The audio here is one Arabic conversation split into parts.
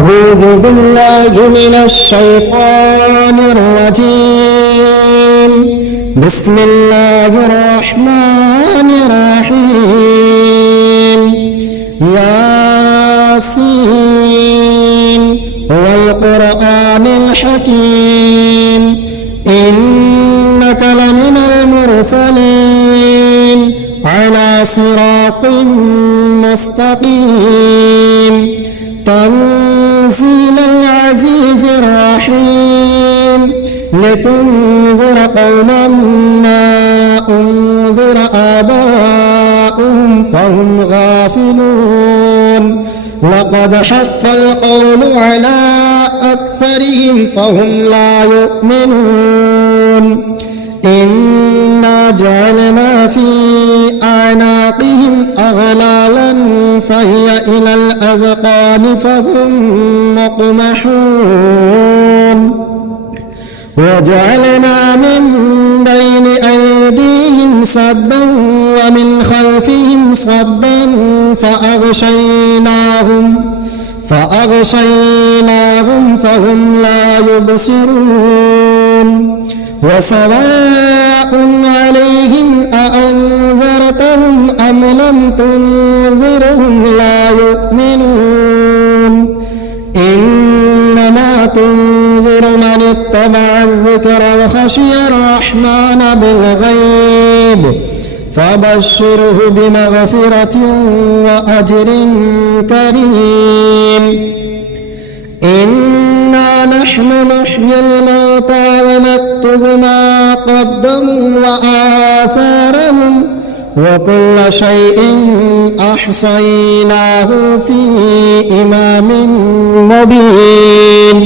أعوذ بالله من الشيطان الرجيم. بسم الله الرحمن الرحيم. ياسين والقرآن الحكيم إنك لمن المرسلين على صراط مستقيم تنزيل العزيز الرحيم لتنذر قوما ما أنذر آباؤهم فهم غافلون لقد حق القول على أكثرهم فهم لا يؤمنون إنا جعلنا في أعناقهم أغلالا فهي إلى الأذقان فهم مقمحون وجعلنا من بين أيديهم سدا ومن خلفهم صدا فأغشيناهم فهم لا يبصرون وسواء عليهم أأنذرتهم أم لم تنذرهم لا يؤمنون إنما تنذر من اتبع الذكر وخشي الرحمن بالغيب فبشره بمغفرة وأجر كريم. إنا نحن نحيي الموتى ونكتب ما قدموا وآثارهم وكل شيء أحصيناه في إمام مبين.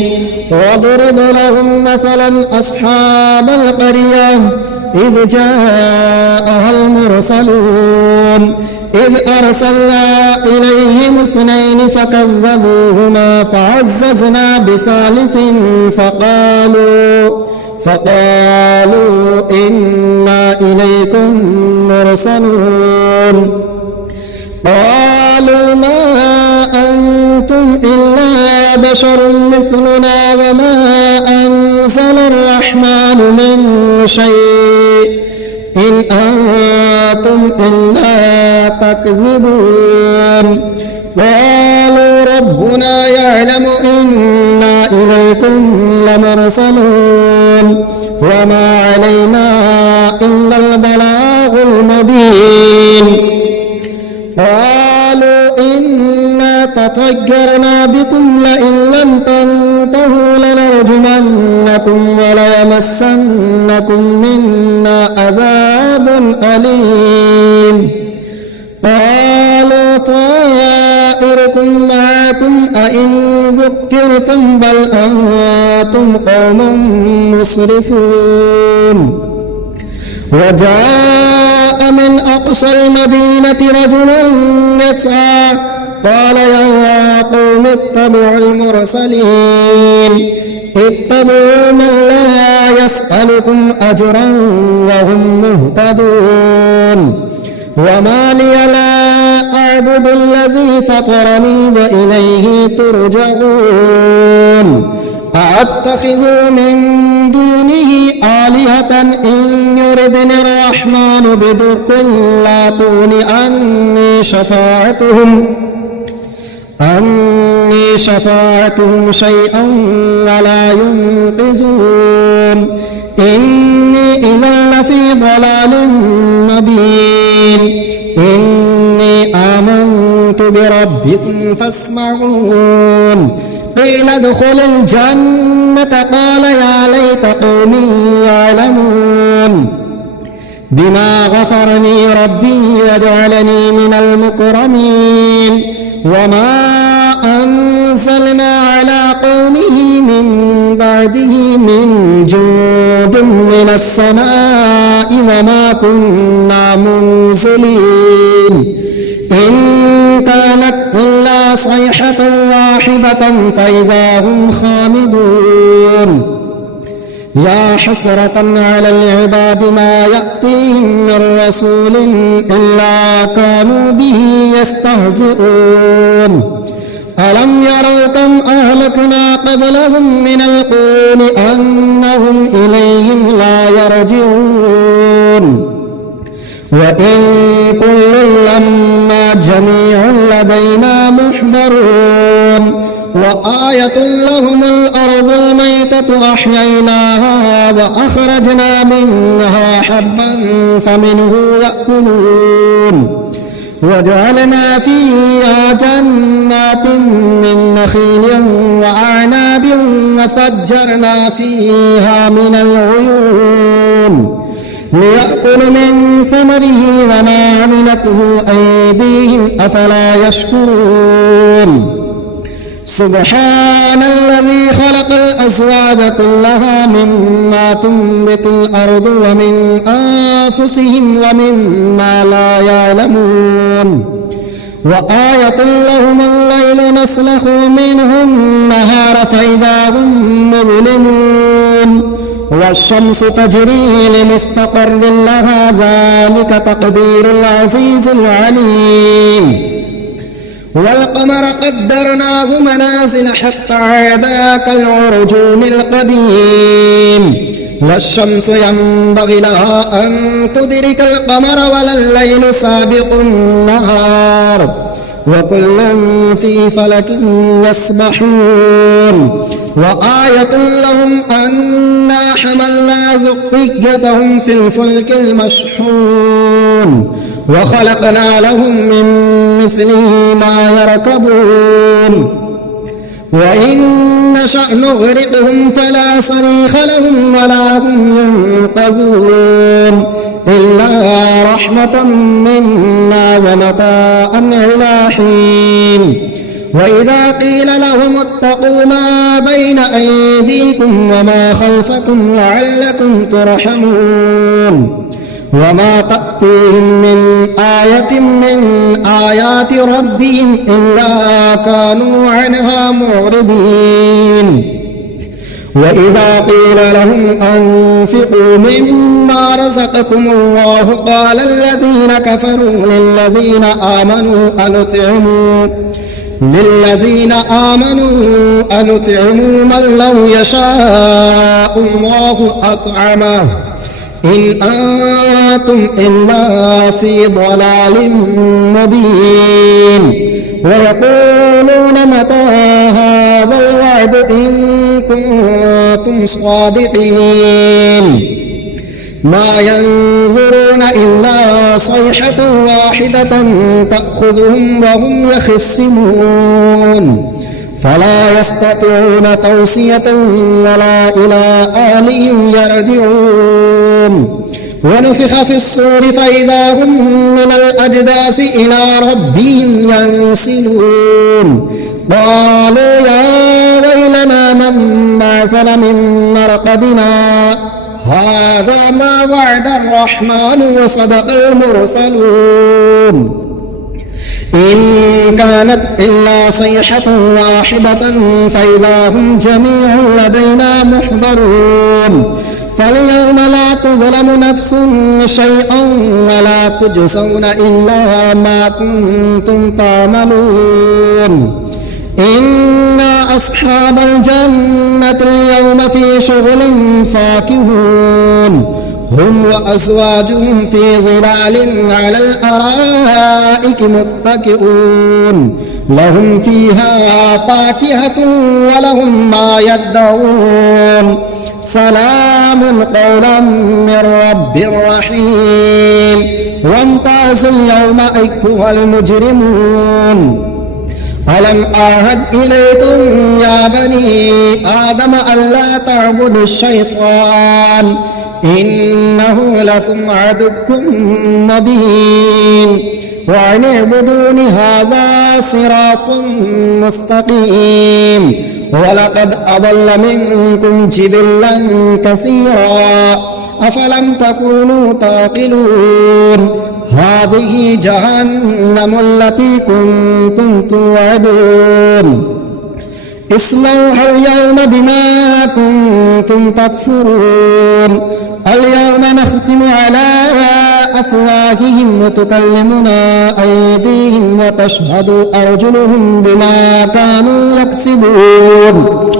واضرب لهم مثلا أصحاب القرية إذ جاءها المرسلون إذ أرسلنا إليهم 2 فكذبوهما فعززنا بثالث فقالوا إنا إليكم مرسلون قالوا ما أنتم إلا بشر مثلنا وما أنزل الرحمن من شيء إن أنتم إلا تكذبون قالوا ربنا يعلم إنا إليكم لمرسلون وما علينا إلا البلاغ المبين. قالوا إنا تطيرنا بكم لئن لم تنتهوا لنرجمنكم وليمسنكم منا عذاب أليم. قالوا طائركم معكم أئن ذكرتم بل أنتم قوم مسرفون. وجاء من أقصى المدينة رجل يسعى قال يا قوم اتبعوا المرسلين اتبعوا من لا يسألكم أجرا وهم مهتدون. وما لي لا أعبد الذي فطرني وإليه ترجعون. أأتخذ من دونه آلهة إن يردني الرحمن بضر لا تغن عني شفاعتهم شيئا ولا ينقذون. إني إذا لفي ضلال مبين. إني آمنت بربكم فاسمعون. قيل ادخل الجنة قال يا ليت قومي يعلمون بما غفرني ربي وجعلني من المكرمين. وما أنزلنا على قومه من بعده من جند من السماء وما كنا منزلين إن كانت إلا صيحة واحدة فإذا هم خامدون. يا حسرة على العباد ما يأتيهم من رسول إلا كانوا به يستهزئون. ألم يروا كم قبلهم من القرون أنهم إليهم لا يرجعون وإن كل لما جميع لدينا محضرون وآية لهم الأرض الميتة أحييناها وأخرجنا منها حبا فمنه يأكلون وجعلنا فيها جنات من نخيل وأعناب وفجرنا فيها من العيون ليأكل من ثمره وما عملته أيديهم أفلا يشكرون سبحان الذي خلق الأزواج كلها مما تنبت الأرض ومن أنفسهم ومما لا يعلمون وآية لهم الليل نسلخ منه النهار فإذا هم مظلمون والشمس تجري لمستقر لها ذلك تقدير العزيز العليم والقمر قدرناه منازل حتى عاد كالعرجون القديم لا الشمس ينبغي لها أن تدرك القمر ولا الليل سابق النهار وكل في فلك يسبحون وآية لهم أنا حملنا ذريتهم في الفلك المشحون وخلقنا لهم من مثله ما يركبون وإن نشأ نغرقهم فلا صريخ لهم ولا هم ينقذون إلا رحمة منا ومتاعا إلى حين وإذا قيل لهم اتقوا ما بين أيديكم وما خلفكم لعلكم ترحمون وما تأتيهم من آية من آيات ربهم إلا كانوا عنها معرضين وإذا قيل لهم أنفقوا مما رزقكم الله قال الذين كفروا للذين آمنوا أنطعموا من لو يشاء الله أطعمه إن أنتم إلا في ضلال مبين ويقولون متى هذا الوعد إن كنتم صادقين ما ينظرون إلا صيحة واحدة تأخذهم وهم يخصمون فلا يستطيعون توصية ولا إلى أهلهم يرجعون ونفخ في الصور فإذا هم من الأجداث إلى ربهم ينسلون قالوا يا ويلنا من بعثنا من مرقدنا هذا ما وعد الرحمن وصدق المرسلون إن كانت إلا صيحة واحدة فإذا هم جميع لدينا محضرون فاليوم لا تظلم نفس شيئا ولا تجزون إلا ما كنتم تعملون إنا أصحاب الجنة اليوم في شغل فاكهون هم وأزواجهم في ظلال على الأرائك متكئون لهم فيها فاكهة ولهم ما يدعون سلام قولا من رب رحيم وامتازوا اليوم أيها المجرمون ألم أعهد إليكم يا بني آدم ألا تعبدوا الشيطان إنه لكم عدو مبين وأن اعبدون هذا صراط مستقيم ولقد أضل منكم جبلا كثيرا أفلم تكونوا تعقلون هذه جهنم التي كنتم توعدون اصلوها اليوم بما كنتم تكفرون اليوم نختم على أفواههم وتكلمنا أيديهم وتشهد أرجلهم بما كانوا يكسبون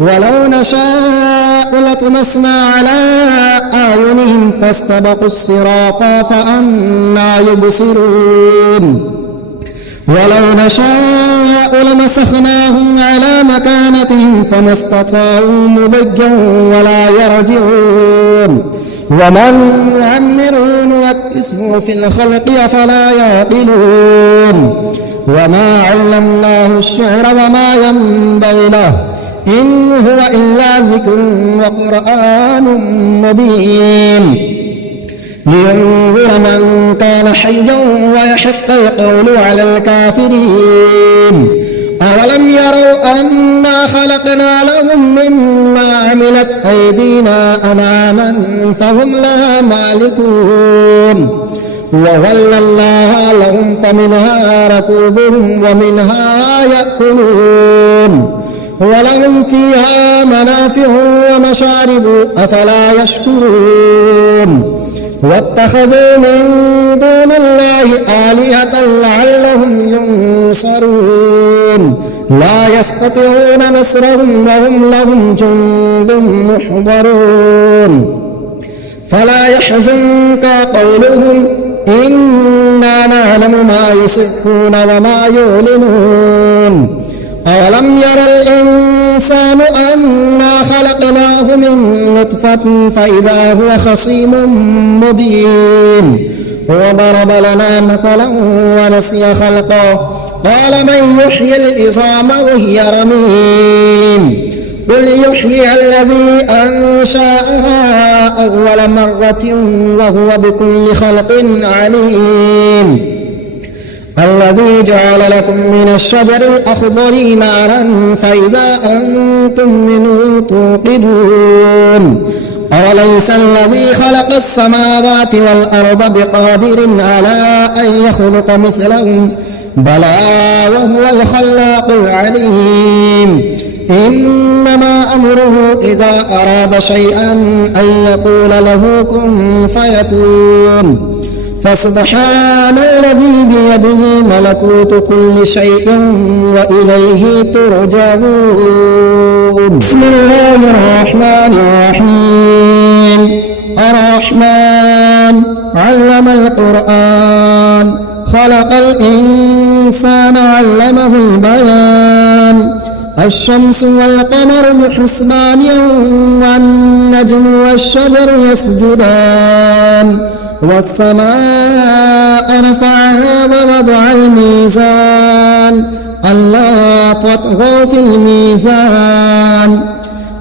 ولو نشاء لطمسنا على أعينهم فاستبقوا الصراط فأنى يبصرون ولو نشاء لمسخناهم على مكانتهم فما استطاعوا مضيا ولا يرجعون ومن نعمره ننكسه في الخلق أفلا يعقلون وما علمناه الشعر وما ينبغي له إن هو إلا ذكر وقرآن مبين لينذر من كان حيا ويحق القول على الكافرين أولم يروا أنا خلقنا لهم مما عملت أيدينا أنعاما فهم لها مالكون وظللناها لهم فمنها ركوبهم ومنها يأكلون ولهم فيها منافع ومشارب أفلا يشكرون واتخذوا من دون الله آلهة لعلهم ينصرون لا يستطيعون نصرهم وهم لهم جند محضرون فلا يحزنك قولهم إنا نعلم ما يسرون وما يعلنون أولم ير الإنسان أنا خلقناه من نطفة فإذا هو خصيم مبين وضرب لنا مثلا ونسي خلقه قال من يحيي العظام وهي رميم قل يحيي الذي أنشأها أول مرة وهو بكل خلق عليم الذي جعل لكم من الشجر الأخضر نارا فإذا أنتم منه توقدون أوليس الذي خلق السماوات والأرض بقادر على أن يخلق مثلهم بلى وهو الخلاق العليم إنما أمره إذا أراد شيئا أن يقول له كن فيكون فسبحان الذي بيده ملكوت كل شيء وإليه ترجعون بسم الله الرحمن الرحيم الرحمن علم القرآن خلق الإنسان علمه البيان الشمس والقمر بحسبان والنجم والشجر يسجدان والسماء رفعها ووضع الميزان ألا تطغوا في الميزان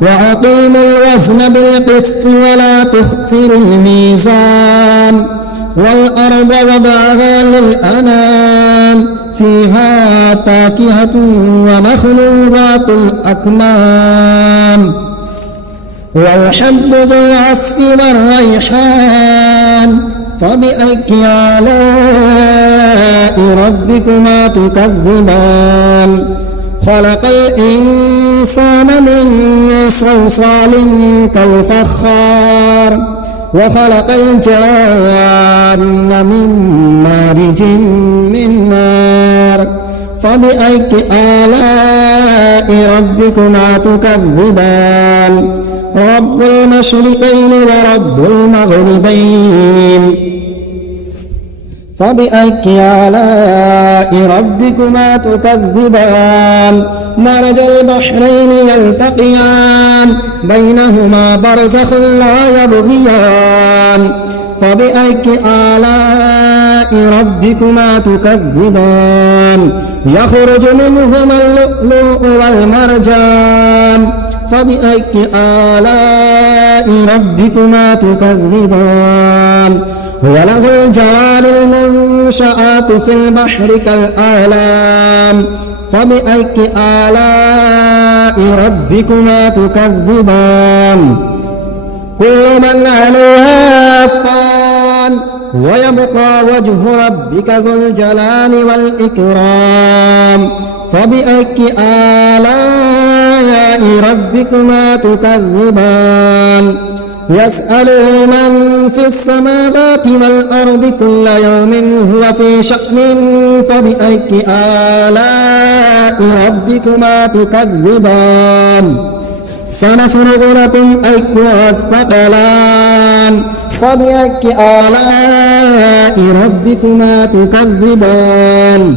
وأقيموا الوزن بالقسط ولا تخسروا الميزان والأرض وضعها للأنام فيها فاكهة ونخل ذات الأكمام والحب ذو العصف والريحان فبأي آلاء ربكما تكذبان خلق الإنسان من صلصال كالفخار وخلق الجان من مارج من نار فبأي آلاء ربكما تكذبان رب المشرقين ورب المغربين فبأي آلاء ربكما تكذبان مرج البحرين يلتقيان بينهما برزخ لا يبغيان فبأي آلاء ربكما تكذبان يخرج منهما اللؤلؤ والمرجان فبأي آلاء ربكما تكذبان وله الجوار المنشآت في البحر كالأعلام فبأي آلاء ربكما تكذبان كل من عليها فان ويبقى وجه ربك ذو الجلال والإكرام فبأي آلاء ربكما تكذبان يسأله من في السماوات والأرض كل يوم هو في شأن فبأي آلاء ربكما تكذبان سنفرغ لكم أيها الثقلان فبأي آلاء ربكما تكذبان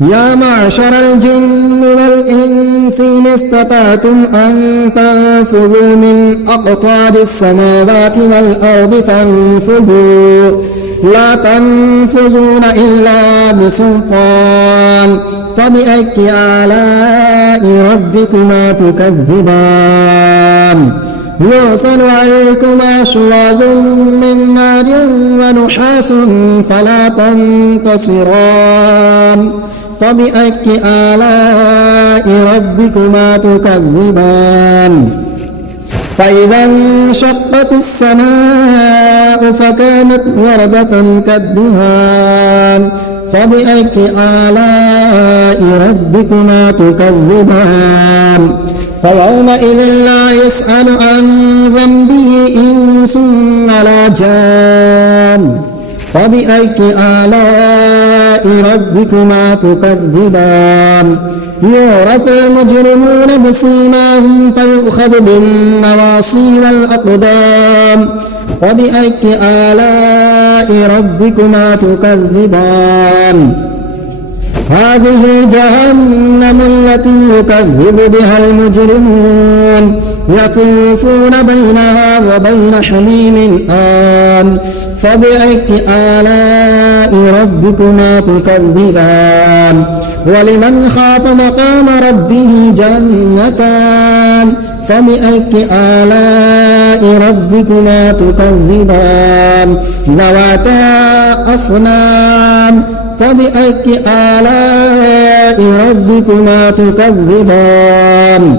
يا معشر الجن والإنس إن استطعتم أن تنفذوا من أقطار السماوات والأرض فانفذوا لا تنفذون إلا بسلطان فبأي آلاء ربكما تكذبان يرسل عليكما شواظ من نار ونحاس فلا تنتصران فبأي آلاء ربكما تكذبان فإذا انشقت السماء فكانت وردة كالدهان فبأي آلاء ربكما تكذبان فيومئذ لا يسأل عن ذنبه إنس ولا جان فبأي آلاء ربكما تكذبان يعرف المجرمون بسيماهم فيؤخذ بالنواصي والأقدام فبأي آلاء ربكما تكذبان هذه جهنم التي يكذب بها المجرمون يطوفون بينها وبين حميم آن فبأي آلاء ربكما تكذبان ولمن خاف مقام ربه جنتان فبأي آلاء ربكما تكذبان ذواتا أفنان فبأي آلاء ربكما تكذبان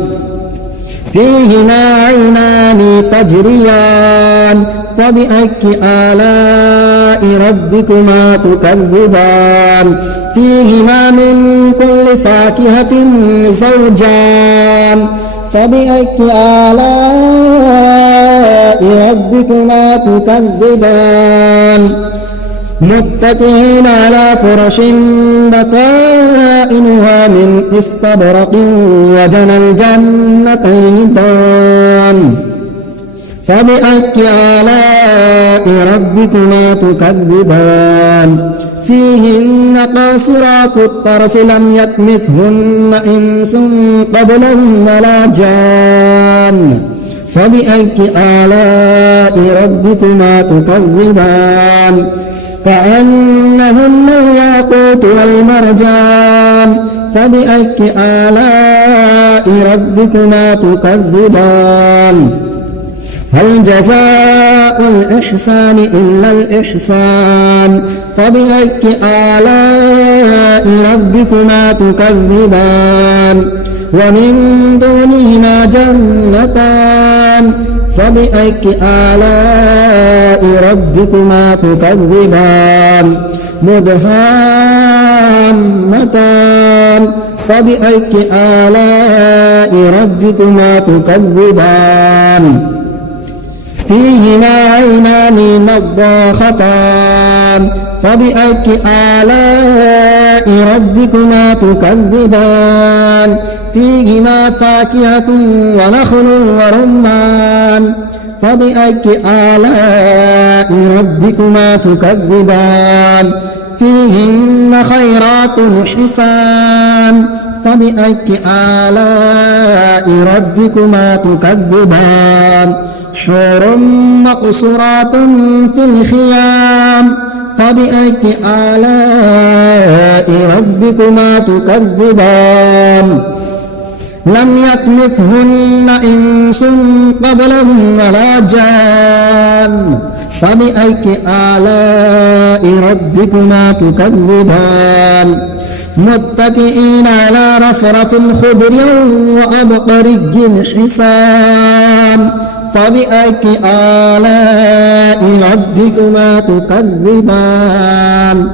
فيهما عينان تجريان فبأي آلاء ربكما تكذبان فيهما من كل فاكهة زوجان فبأي آلاء ربكما تكذبان متكئين على فرش بطائنها من استبرق وجنى الجنتين دان فبأي آلاء ربكما تكذبان فيهن قاصرات الطرف لم يطمثهن إنس قبلهم ولا جان فبأي آلاء ربكما تكذبان كأنهن الياقوت والمرجان فبأي آلاء ربكما تكذبان هل جزاء الإحسان إلا الإحسان فبأي آلاء ربكما تكذبان ومن دونهما جنتان فبأي آلاء ربكما تكذبان مدهامتان فبأي آلاء ربكما تكذبان فيهما عينان نضاختان فبأي آلاء ربكما تكذبان فيهما فاكهة ونخل ورمان فبأي آلاء ربكما تكذبان فيهن خيرات حسان فبأي آلاء ربكما تكذبان حور مقصورات في الخيام فبأي آلاء ربكما تكذبان لم يطمثهن إنس قبلهم ولا جان فبأي آلاء ربكما تكذبان متكئين على رفرف خضر وأبقري حسان فبأي آلاء ربكما تكذبان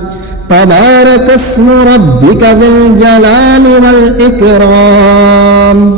تبارك اسم ربك ذي الجلال والإكرام.